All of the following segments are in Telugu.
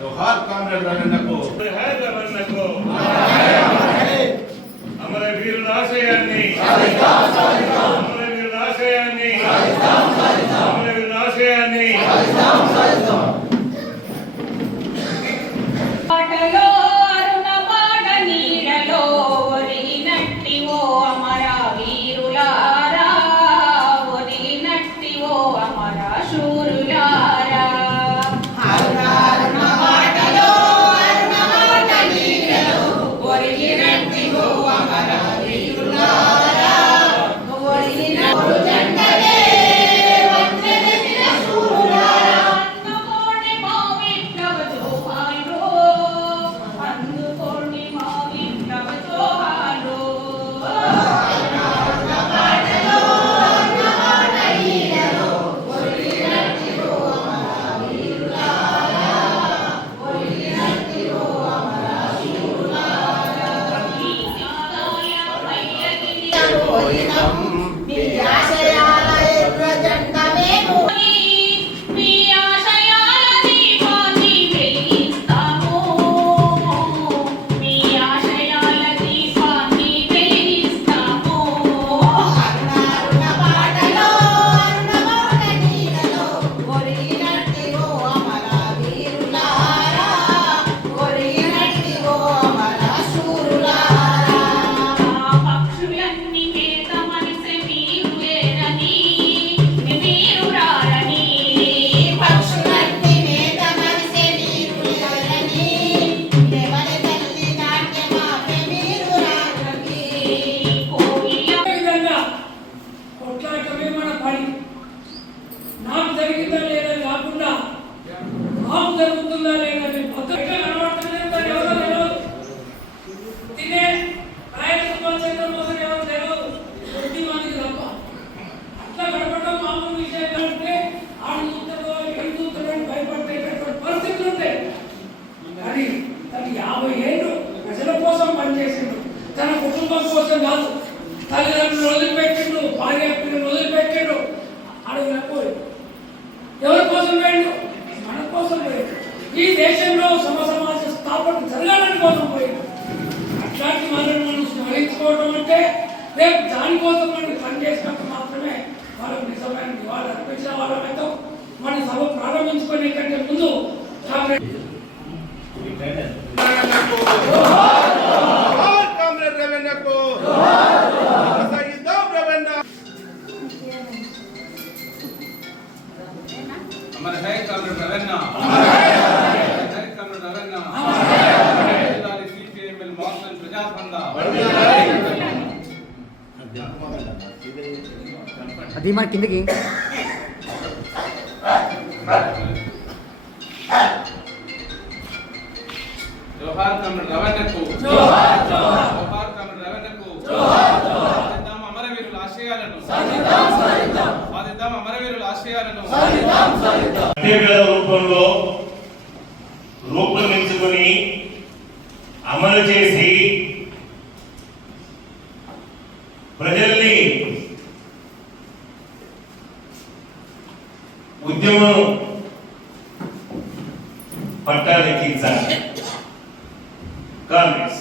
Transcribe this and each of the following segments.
जोहार कामरेड रविंद्र को जोहार रविंद्र को हमारे वीर आशयाన్ని हमारे वीर आशयाన్ని हमारे वीर आशयाన్ని పాటలో అరుణ పాట నీడలో ఒరిగినట్టి ఓ అమర వీరులారా ఒరిగినట్టి ఓ అమర శూరులారా తన కుటుంబం కోసం కాదు, తల్లిదండ్రులు వదిలిపెట్టిండు, భార్య పిల్లలు వదిలిపెట్టిండు, అడుగులకు ఎవరి కోసం పోయిండు? మన కోసం పోయిండు. ఈ దేశంలో సమాజ స్థాపన జరగాలని కోసం పోయిండు. అట్లాంటి వాళ్ళని మనం స్మరించుకోవడం అంటే రేపు దానికోసం మనం పనిచేసినప్పుడు మాత్రమే వాళ్ళకు నిజమైన నివాళులు అర్పించిన వాళ్ళతో మన సభ ప్రారంభించుకునే కంటే ముందు हमारे है कामरेड रविंद्र हमारे है कामरेड रविंद्र हमारे जिला सीपीएमएल मॉर्गन प्रजा फंड అది మా కిందకి जोहार कामरेड रविंद्र को जोहार जोहार कामरेड रविंद्र को जोहार जोहार సాధిద్దాం అమరవీరుల ఆశయాలను సాధిద్దాం అమరవీరుల ఆశయాలను అధ్యయన రూపంలో రూపొందించుకొని అమలు చేసి ప్రజల్ని ఉద్యమం పట్టాలెక్కించాలి. కాంగ్రెస్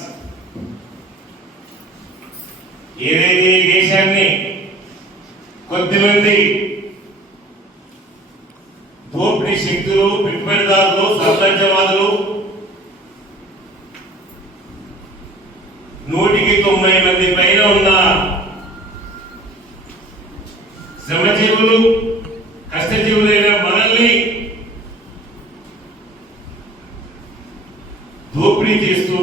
ఏదైతే ఈ దేశాన్ని కొద్దిమంది దోపిడీ శక్తులు, పెట్టుబడిదారులు, సామ్రాజ్యవాదులు 190 మంది పైన ఉన్న శ్రమజీవులు, కష్టజీవులైన మనల్ని దోపిడీ చేస్తూ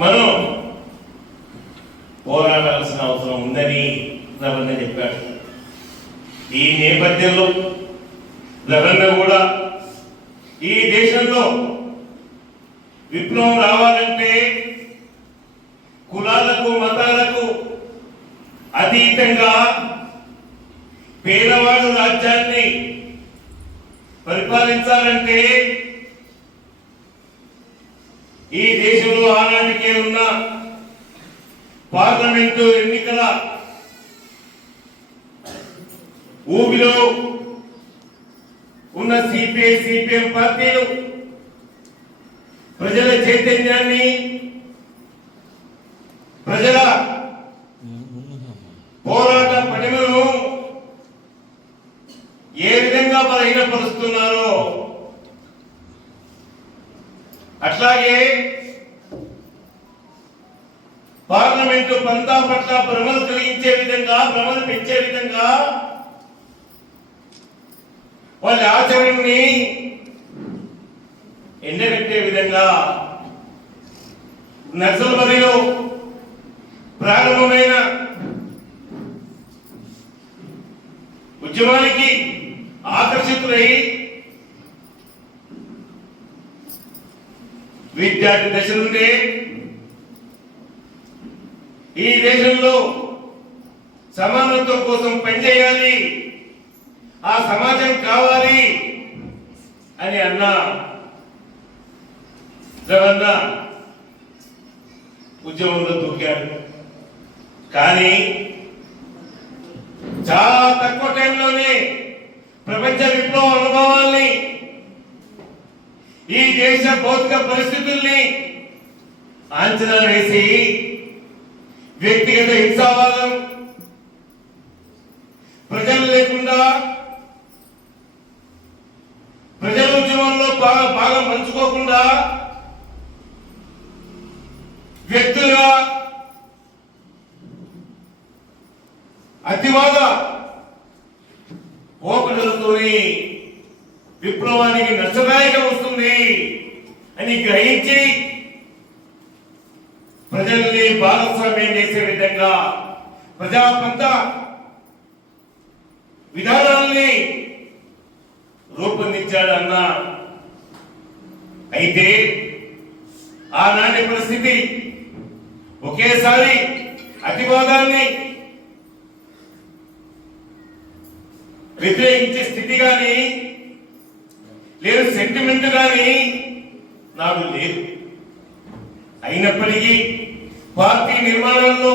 మనం పోరాడాల్సిన అవసరం ఉందని రవణ చెప్పాడు. ఈ నేపథ్యంలో రవణ కూడా ఈ దేశంలో విప్లవం రావాలంటే కులాలకు, మతాలకు అతీతంగా పేదవాడు రాజ్యాన్ని పరిపాలించాలంటే ఈ దేశంలో ఆనాటికే ఉన్న పార్లమెంటు ఎన్నికల ఊబిలో ఉన్న సిపిఐ సిపిఎం పార్టీలు ప్రజల చైతన్యాన్ని, ప్రజల పోరాట పటిమను ఏ విధంగా బలహీనపరుస్తున్నారో అట్లాగే పార్లమెంటు పంతా పట్ల భ్రమలు కలిగించే విధంగా, భ్రమలు పెంచే విధంగా వాళ్ళ ఆచరణని ఎండగట్టే విధంగా నక్సల్బరీలో ప్రారంభమైన ఉద్యమానికి ఆకర్షితులై విద్యార్థి దశ నుండే ఈ దేశంలో సమానత్వం కోసం పనిచేయాలి, ఆ సమాజం కావాలి అని అన్న రవణ ఉద్యమంలో దూకాడు. కానీ చాలా తక్కువ టైంలోనే ప్రపంచ విప్లవ అనుభవాల్ని, ఈ దేశ భౌతిక పరిస్థితుల్ని అంచనా వేసి వ్యక్తిగత హింసావాదం, ప్రజలు లేకుండా ప్రజల ఉద్యమంలో భాగం పంచుకోకుండా వ్యక్తులుగా అతివాద పోకడలతోని విప్లవానికి నష్టదాయకం వస్తుంది అని గ్రహించి ప్రజల్ని భాగస్వామ్యం చేసే విధంగా ప్రజాపంత విధానాల్ని రూపొందించాడు అన్న. అయితే ఆనాటి పరిస్థితి ఒకేసారి అతివాదాన్ని వ్యతిరేకించే స్థితి కానీ లేదు, సెంటిమెంట్ కానీ నాకు లేదు. అయినప్పటికీ పార్టీ నిర్మాణంలో